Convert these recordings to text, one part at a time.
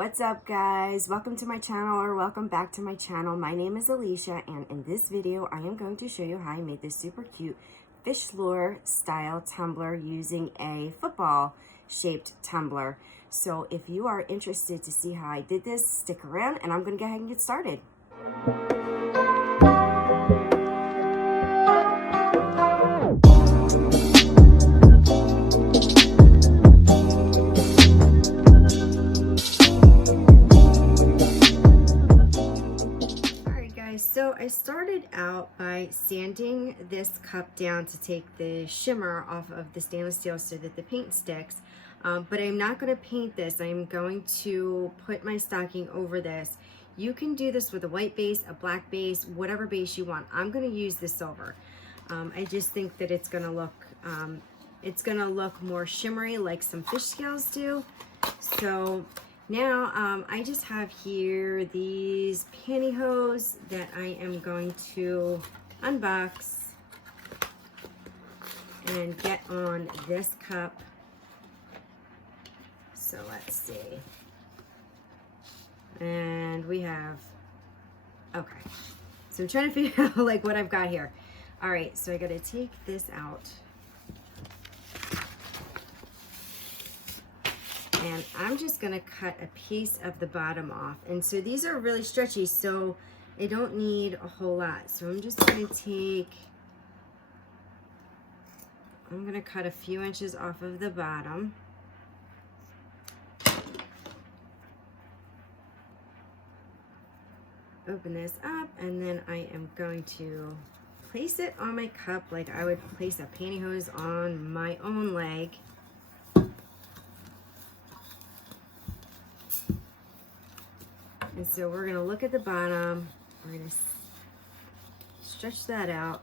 What's up, guys? Welcome to my channel, or welcome back to my channel. My name is Alicia, and in this video I am going to show you how I made this super cute fish lure style tumbler using a football shaped tumbler. So if you are interested to see how I did this, stick around and I'm going to go ahead and get started. So I started out by sanding this cup down to take the shimmer off of the stainless steel so that the paint sticks. But I'm not going to paint this. I'm going to put my stocking over this. You can do this with a white base, a black base, whatever base you want. I'm going to use the silver. I just think that it's going to look more shimmery like some fish scales do. So now I just have here these pantyhose that I am going to unbox and get on this cup. So let's see. And we have, okay. So I'm trying to figure out like what I've got here. All right, so I gotta take this out. And I'm just gonna cut a piece of the bottom off. And so these are really stretchy, so I don't need a whole lot. So I'm just gonna cut a few inches off of the bottom. Open this up, and then I am going to place it on my cup like I would place a pantyhose on my own leg. And so we're going to look at the bottom, we're going to stretch that out.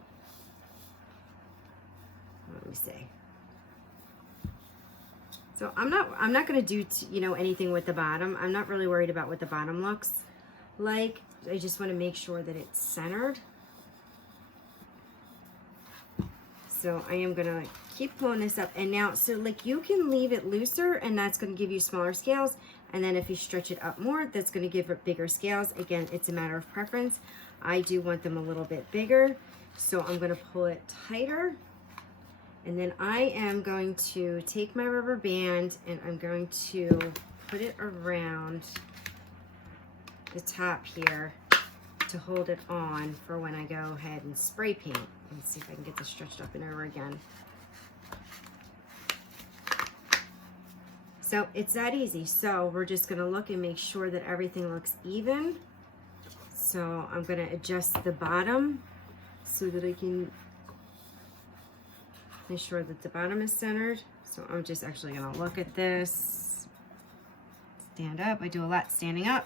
Let me see. So I'm not going to do anything with the bottom. I'm not really worried about what the bottom looks like. I just want to make sure that it's centered. So I am going to keep pulling this up. And now, so like you can leave it looser and that's going to give you smaller scales. And then if you stretch it up more, that's going to give it bigger scales. Again, it's a matter of preference. I do want them a little bit bigger. So I'm going to pull it tighter. And then I am going to take my rubber band and I'm going to put it around the top here to hold it on for when I go ahead and spray paint. Let's see if I can get this stretched up and over again. So it's that easy. So we're just going to look and make sure that everything looks even. So I'm going to adjust the bottom so that I can make sure that the bottom is centered. So I'm just actually going to look at this. Stand up. I do a lot standing up.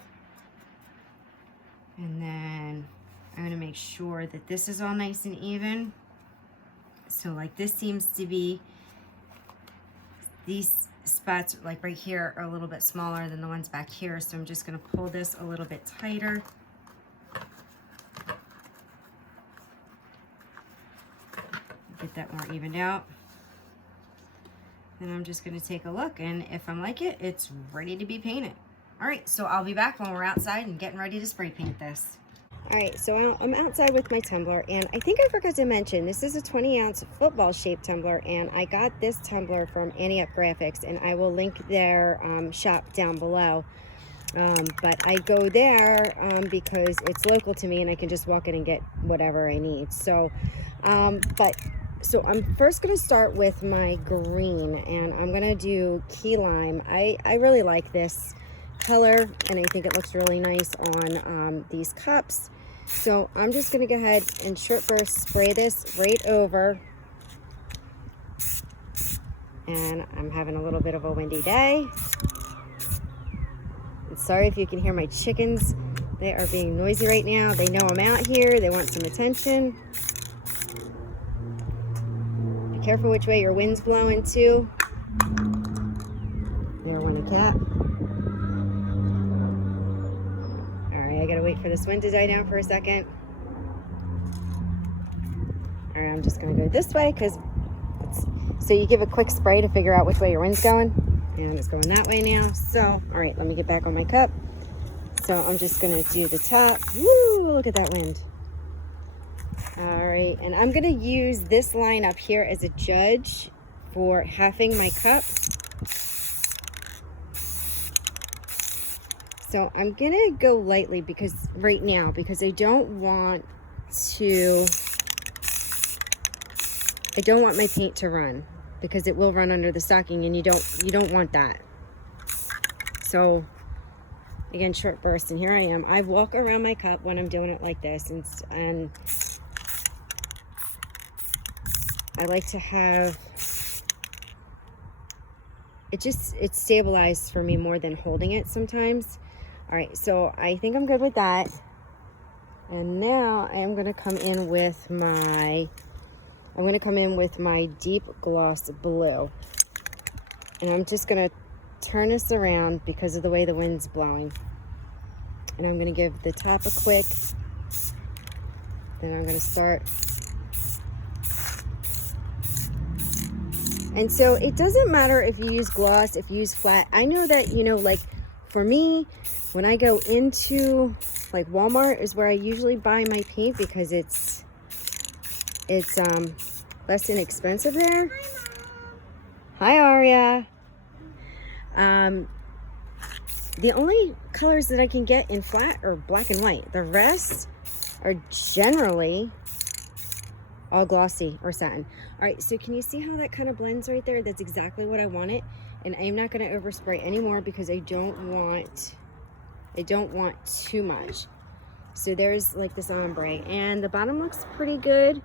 And then I'm going to make sure that this is all nice and even. So like this seems to be, these spots like right here are a little bit smaller than the ones back here. So I'm just going to pull this a little bit tighter. Get that more evened out. Then I'm just going to take a look, and if I like it, it's ready to be painted. All right, so I'll be back when we're outside and getting ready to spray paint this. All right, so I'm outside with my tumbler, and I think I forgot to mention, this is a 20-ounce football-shaped tumbler, and I got this tumbler from Annie Up Graphics, and I will link their shop down below. But I go there because it's local to me, and I can just walk in and get whatever I need. So, so I'm first going to start with my green, and I'm going to do key lime. I really like this color, and I think it looks really nice on these cups. So I'm just going to go ahead and short burst spray this right over. And I'm having a little bit of a windy day. And sorry if you can hear my chickens. They are being noisy right now. They know I'm out here. They want some attention. Be careful which way your wind's blowing too. There went a cat. I gotta wait for this wind to die down for a second. All right, I'm just gonna go this way because so you give a quick spray to figure out which way your wind's going. and it's going that way now. So, all right, let me get back on my cup. So I'm just gonna do the top. Woo, look at that wind. All right, and I'm gonna use this line up here as a judge for halving my cup. So I'm gonna go lightly because right now, because I don't want my paint to run, because it will run under the stocking, and you don't want that. So again, short burst, and here I am. I walk around my cup when I'm doing it like this, and I like to have it stabilized for me more than holding it sometimes. All right, so I think I'm good with that. And now I am gonna come in with my deep gloss blue. And I'm just gonna turn this around because of the way the wind's blowing. And I'm gonna give the top a quick, then I'm gonna start. And so it doesn't matter if you use gloss, if you use flat. I know that, like for me, when I go into like Walmart is where I usually buy my paint because it's less inexpensive there. Hi, Aria. The only colors that I can get in flat are black and white. The rest are generally all glossy or satin. All right, so can you see how that kind of blends right there? That's exactly what I wanted. And I'm not gonna overspray anymore because I don't want too much. So there's like this ombre, and the bottom looks pretty good.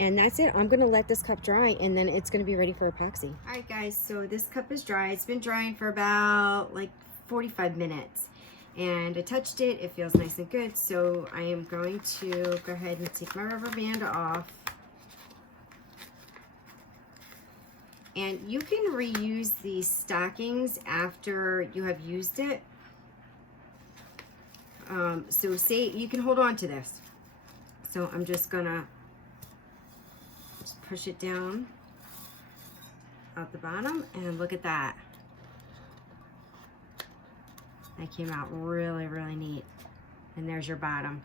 And that's it. I'm gonna let this cup dry, and then it's gonna be ready for epoxy. All right, guys, so this cup is dry. It's been drying for about like 45 minutes. And I touched it, it feels nice and good. So I am going to go ahead and take my rubber band off. And you can reuse these stockings after you have used it. So say you can hold on to this. So I'm just gonna push it down out the bottom, and look at that. That came out really, really neat. And there's your bottom.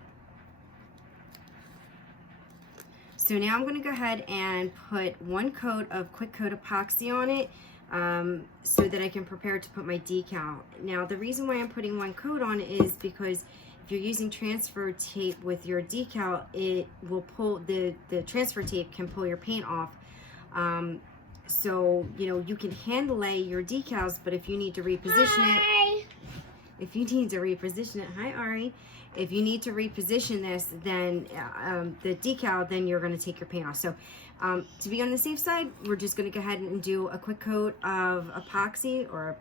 So now I'm gonna go ahead and put one coat of quick coat epoxy on it so that I can prepare to put my decal. Now the reason why I'm putting one coat on it is because if you're using transfer tape with your decal, it will pull, the transfer tape can pull your paint off. So, you can hand lay your decals, but if you need to reposition it, hi Ari, if you need to reposition this, then the decal, then you're going to take your paint off. So to be on the safe side, we're just going to go ahead and do a quick coat of epoxy, or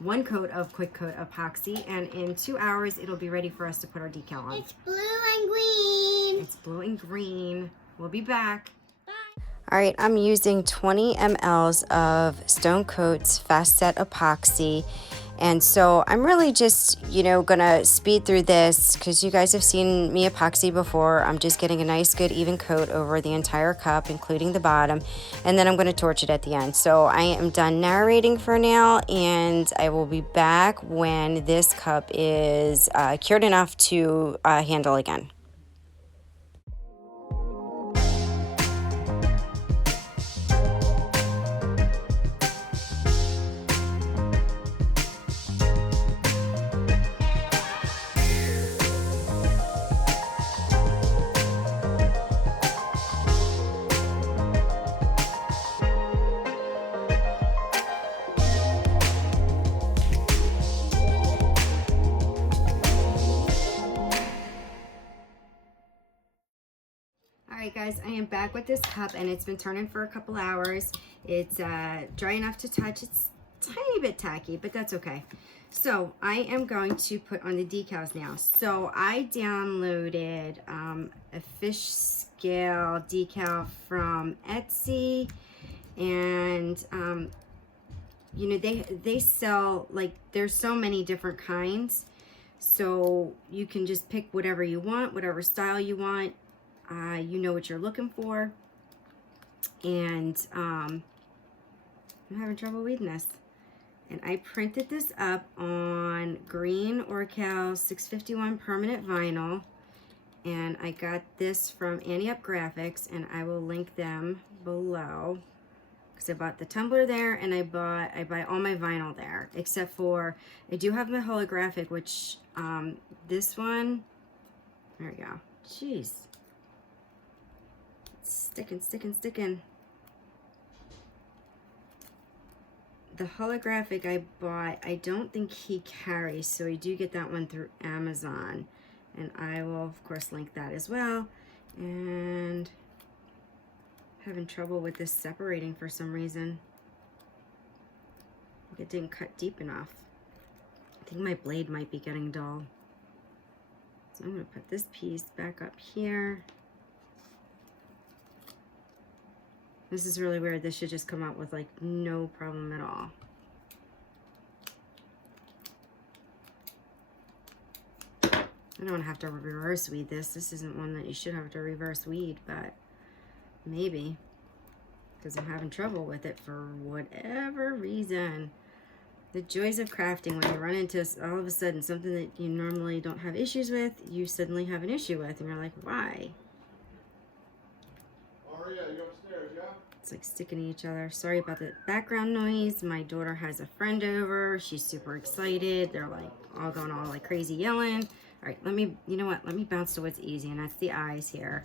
one coat of quick coat epoxy, and in 2 hours it'll be ready for us to put our decal on. It's blue and green. It's blue and green. We'll be back. Bye. All right, I'm using 20 mLs of Stone Coat's Fast Set Epoxy. And so I'm really just, gonna speed through this because you guys have seen me epoxy before. I'm just getting a nice, good, even coat over the entire cup, including the bottom. And then I'm gonna torch it at the end. So I am done narrating for now, and I will be back when this cup is cured enough to handle again. Alright guys, I am back with this cup, and it's been turning for a couple hours. It's dry enough to touch. It's a tiny bit tacky, but that's okay. So I am going to put on the decals now. So I downloaded a fish scale decal from Etsy, and they sell, like, there's so many different kinds, so you can just pick whatever you want, whatever style you want. You know what you're looking for, and I'm having trouble reading this. And I printed this up on green Orcal 651 permanent vinyl. And I got this from Annie Up Graphics, and I will link them below. Because I bought the tumbler there, and I buy all my vinyl there. Except for, I do have my holographic, which, this one, there we go. Jeez. It's sticking. The holographic I bought, I don't think he carries, so I do get that one through Amazon. And I will, of course, link that as well. And having trouble with this separating for some reason. It didn't cut deep enough. I think my blade might be getting dull. So I'm going to put this piece back up here. This is really weird. This should just come out with like no problem at all. I don't have to reverse weed this. This isn't one that you should have to reverse weed, but maybe. Because I'm having trouble with it for whatever reason. The joys of crafting, when you run into all of a sudden something that you normally don't have issues with, you suddenly have an issue with, and you're like, why? Oh yeah, you upstairs, yeah? It's like sticking to each other. Sorry about the background noise. My daughter has a friend over. She's super excited. They're like all going all like crazy yelling. All right, you know what? Let me bounce to what's easy, and that's the eyes here.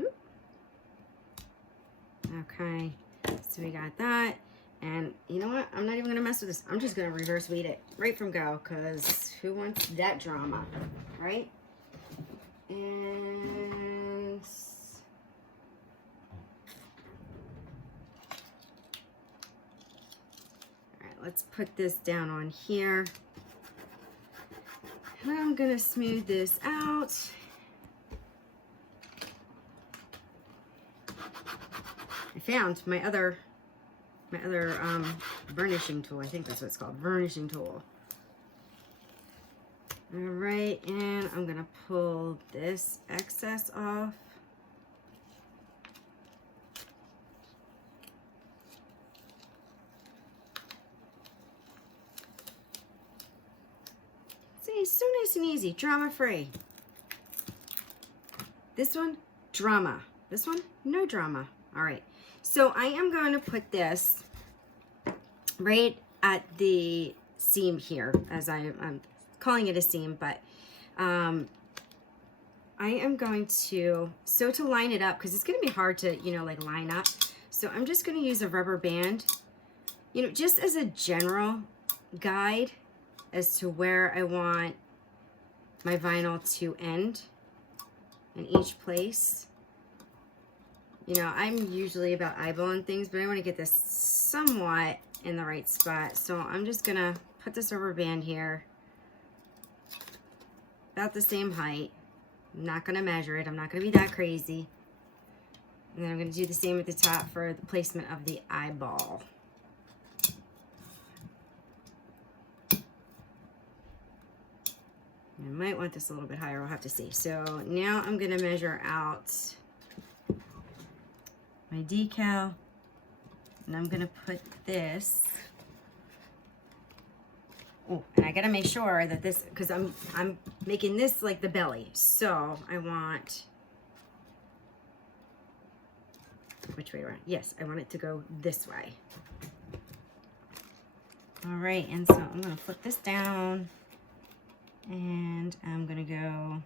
Oop. Okay, so we got that. And you know what? I'm not even gonna mess with this. I'm just gonna reverse weed it right from go, because who wants that drama, right? And all right, let's put this down on here. And I'm gonna smooth this out. I found my other burnishing tool. I think that's what it's called, burnishing tool. All right, and I'm gonna pull this excess off. See, so nice and easy, drama free. This one, drama. This one, no drama. All right, so I am going to put this right at the seam here, as I'm calling it a seam, but I am going to line it up, because it's going to be hard to, you know, like line up. So I'm just going to use a rubber band, you know, just as a general guide as to where I want my vinyl to end in each place. You know, I'm usually about eyeballing things, but I want to get this somewhat in the right spot. So I'm just going to put this rubber band here, about the same height. I'm not going to measure it. I'm not going to be that crazy. And then I'm going to do the same at the top for the placement of the eyeball. I might want this a little bit higher. We'll have to see. So now I'm going to measure out my decal, and I'm going to put this. Oh, and I got to make sure that this, because I'm making this like the belly. So I want, which way around? Yes, I want it to go this way. All right, and so I'm going to flip this down, and I'm going to go,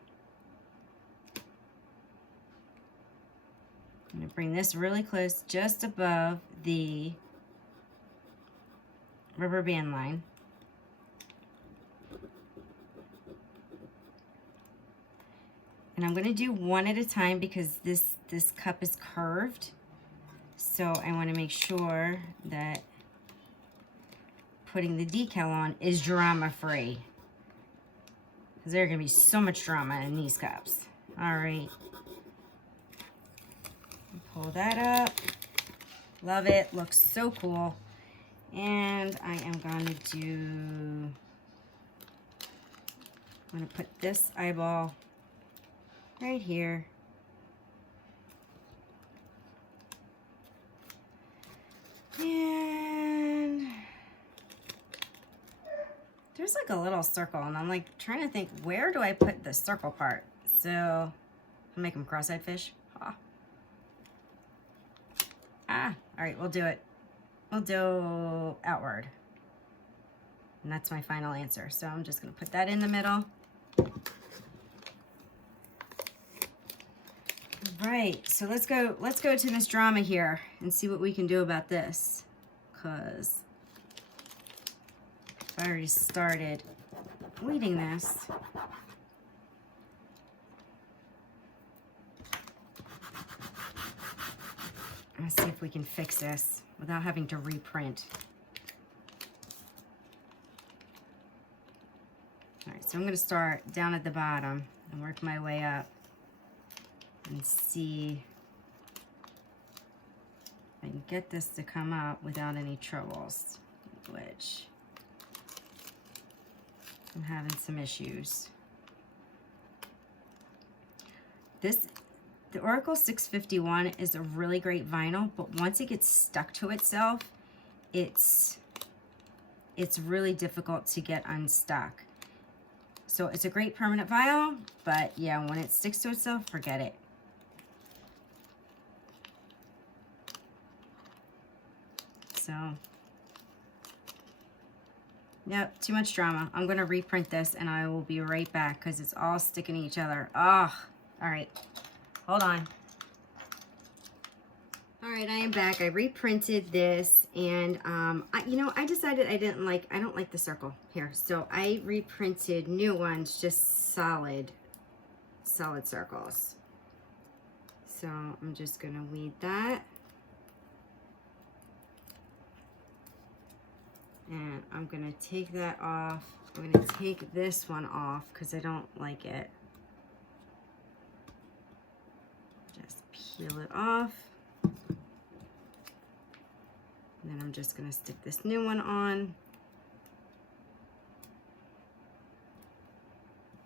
I'm going to bring this really close, just above the rubber band line. And I'm going to do one at a time, because this cup is curved. So I want to make sure that putting the decal on is drama free, because there's going to be so much drama in these cups. All right. Pull that up. Love it. Looks so cool. And I am going to do, I'm going to put this eyeball right here. And there's like a little circle, and I'm like trying to think, where do I put the circle part? So I'll make them cross-eyed fish. All right, we'll do it. We'll do outward. And that's my final answer. So I'm just gonna put that in the middle. Right, so let's go to this drama here and see what we can do about this. Cause I already started weeding this. Let's see if we can fix this without having to reprint. All right, so I'm gonna start down at the bottom and work my way up and see if I can get this to come up without any troubles, which I'm having some issues. The Oracle 651 is a really great vinyl, but once it gets stuck to itself, it's really difficult to get unstuck. So it's a great permanent vinyl, but yeah, when it sticks to itself, forget it. So, yep, too much drama. I'm gonna reprint this and I will be right back because it's all sticking to each other. Oh, all right, hold on. All right, I am back. I reprinted this, and I decided I don't like the circle here, so I reprinted new ones, just solid circles. So I'm just gonna weed that. And I'm gonna take that off. I'm gonna take this one off because I don't like it. Just peel it off. And then I'm just gonna stick this new one on.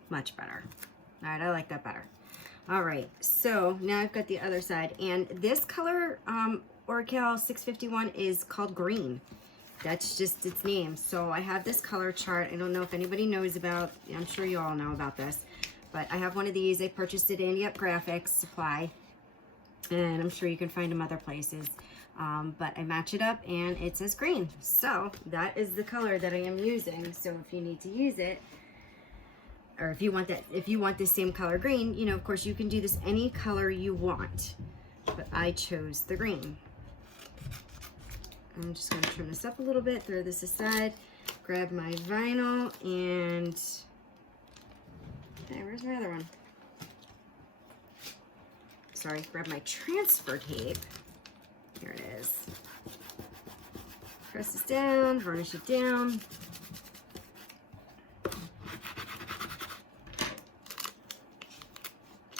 Much better. All right, I like that better. All right, so now I've got the other side, and this color, Oracle 651, is called green. That's just its name. So I have this color chart. I don't know if anybody knows about, I'm sure you all know about this, but I have one of these. I purchased it at Indie Up Graphics Supply, and I'm sure you can find them other places. But I match it up and it says green. So that is the color that I am using. So if you need to use it, or if you want the same color green, you know, of course you can do this any color you want, but I chose the green. I'm just going to trim this up a little bit, throw this aside, grab my vinyl, and hey, where's my other one? Sorry, grab my transfer tape. Here it is. Press this down, varnish it down.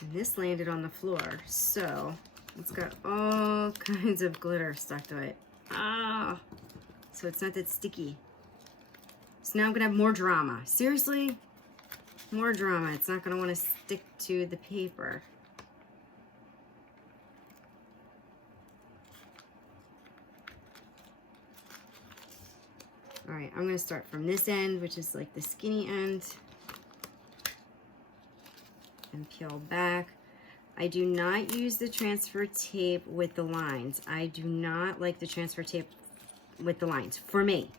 And this landed on the floor, so it's got all kinds of glitter stuck to it. So it's not that sticky. So now I'm gonna have more drama. Seriously? More drama. It's not gonna wanna stick to the paper. All right, I'm gonna start from this end, which is like the skinny end, and peel back. I do not use the transfer tape with the lines. I do not like the transfer tape with the lines, for me.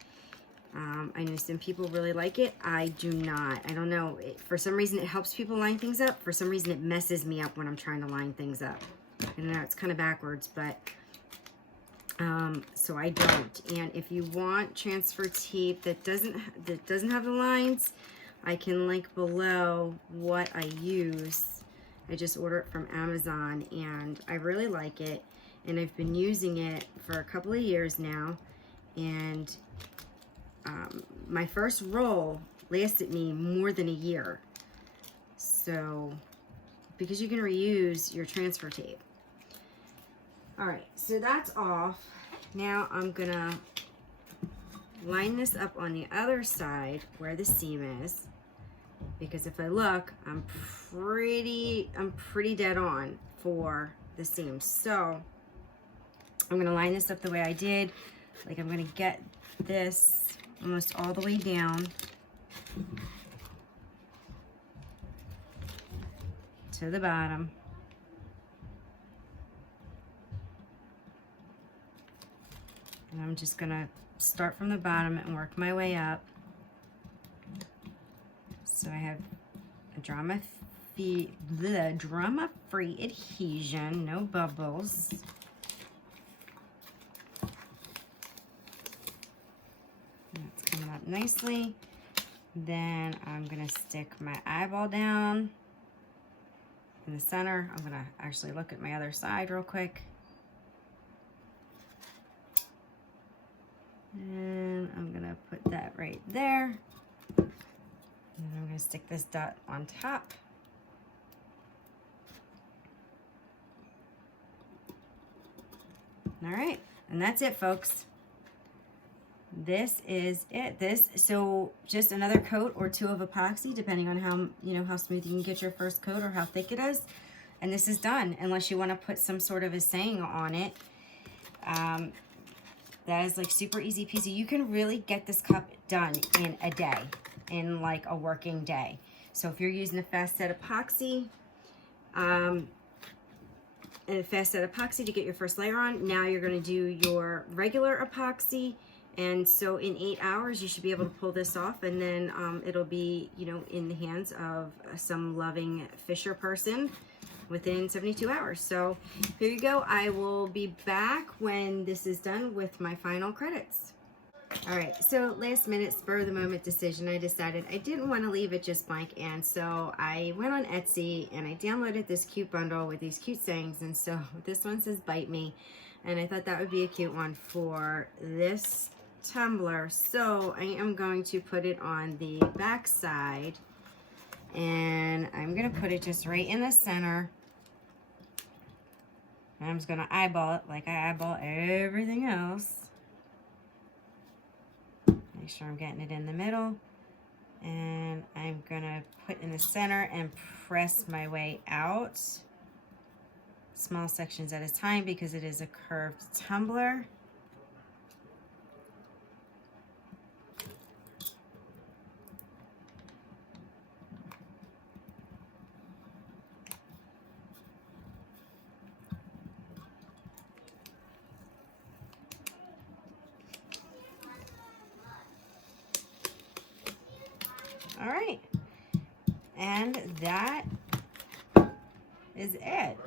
I know some people really like it. I do not. I don't know. For some reason, it helps people line things up. For some reason, it messes me up when I'm trying to line things up. I know it's kind of backwards, but so I don't. And if you want transfer tape that doesn't have the lines, I can link below what I use. I just order it from Amazon, and I really like it, and I've been using it for a couple of years now, and my first roll lasted me more than a year. So, because you can reuse your transfer tape. All right, so that's off. Now I'm gonna line this up on the other side where the seam is, because if I look, I'm pretty dead on for the seam. So I'm gonna line this up the way I did. Like I'm gonna get this almost all the way down to the bottom. And I'm just gonna start from the bottom and work my way up. So I have a drama-free adhesion, no bubbles. That's coming up nicely. Then I'm gonna stick my eyeball down in the center. I'm gonna actually look at my other side real quick. And I'm gonna put that right there. And I'm gonna stick this dot on top. All right, and that's it, folks. This is it. So just another coat or two of epoxy, depending on how, how smooth you can get your first coat or how thick it is. And this is done, unless you want to put some sort of a saying on it. That is like super easy peasy. You can really get this cup done in a day, in like a working day. So if you're using a fast set epoxy, to get your first layer on, now you're going to do your regular epoxy. And so in 8 hours, you should be able to pull this off, and then it'll be, in the hands of some loving Fisher person within 72 hours. So here you go. I will be back when this is done with my final credits. All right, so last minute, spur of the moment decision, I decided I didn't want to leave it just blank, and so I went on Etsy and I downloaded this cute bundle with these cute sayings. And so this one says "bite me," and I thought that would be a cute one for this tumbler. So I am going to put it on the back side, and I'm going to put it just right in the center. And I'm just going to eyeball it like I eyeball everything else. Make sure I'm getting it in the middle. And I'm going to put in the center and press my way out. Small sections at a time because it is a curved tumbler. All right, and that is it.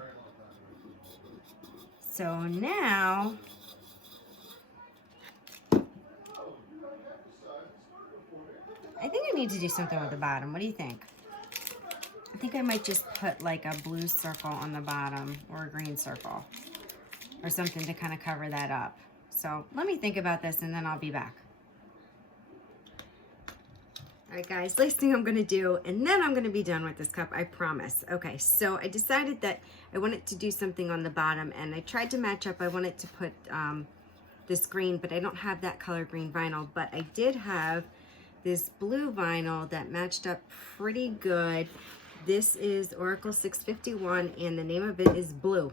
So now, I think I need to do something with the bottom. What do you think? I think I might just put like a blue circle on the bottom, or a green circle, or something to kind of cover that up. So let me think about this, and then I'll be back. All right, guys, last thing I'm going to do, and then I'm going to be done with this cup, I promise. Okay, so I decided that I wanted to do something on the bottom, and I tried to match up. I wanted to put this green, but I don't have that color green vinyl, but I did have this blue vinyl that matched up pretty good. This is Oracle 651, and the name of it is Blue,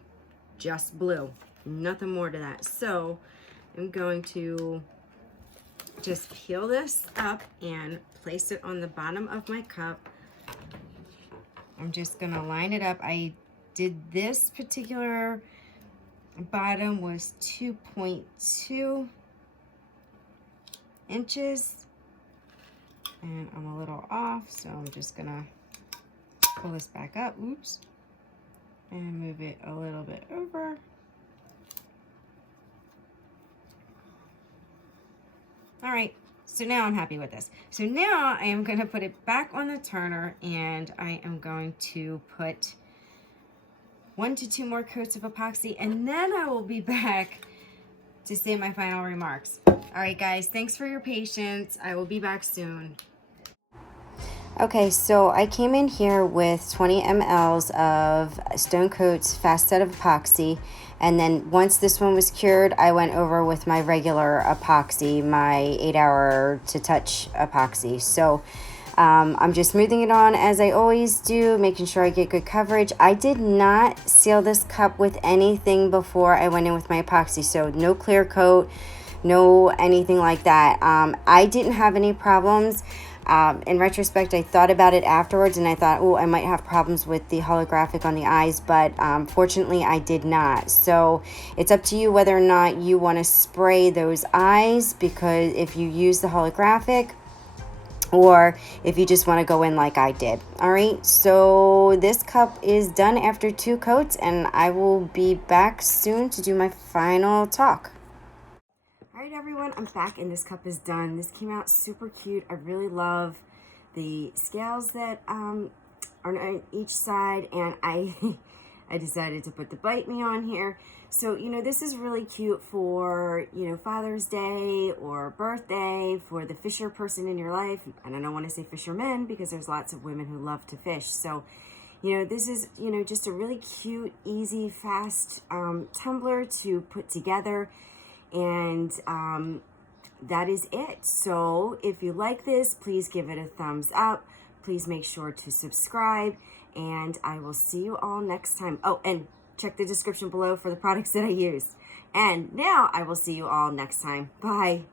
just blue, nothing more to that. So I'm going to just peel this up and place it on the bottom of my cup. I'm just gonna line it up. I did this particular bottom was 2.2 inches, and I'm a little off, so I'm just gonna pull this back up, oops, and move it a little bit over. All right, so now I'm happy with this. So now I am gonna put it back on the turner, and I am going to put 1 to 2 more coats of epoxy, and then I will be back to say my final remarks. All right, guys, thanks for your patience. I will be back soon. Okay, so I came in here with 20 mLs of Stone Coat's Fast Set of Epoxy, and then once this one was cured, I went over with my regular epoxy, my 8-hour to touch epoxy. So I'm just smoothing it on as I always do, making sure I get good coverage. I did not seal this cup with anything before I went in with my epoxy, so no clear coat, no anything like that. I didn't have any problems. In retrospect, I thought about it afterwards and I thought, oh, I might have problems with the holographic on the eyes, but fortunately I did not. So it's up to you whether or not you want to spray those eyes, because if you use the holographic, or if you just want to go in like I did. All right, so this cup is done after 2 coats, and I will be back soon to do my final talk. All right, everyone, I'm back and this cup is done. This came out super cute. I really love the scales that are on each side, and I decided to put the Bite Me on here. So, this is really cute for, Father's Day or birthday, for the fisher person in your life. And I don't want to say fishermen because there's lots of women who love to fish. So, this is, just a really cute, easy, fast tumbler to put together. And that is it. So if you like this, please give it a thumbs up. Please make sure to subscribe, and I will see you all next time. Oh, and check the description below for the products that I use. And now I will see you all next time. Bye.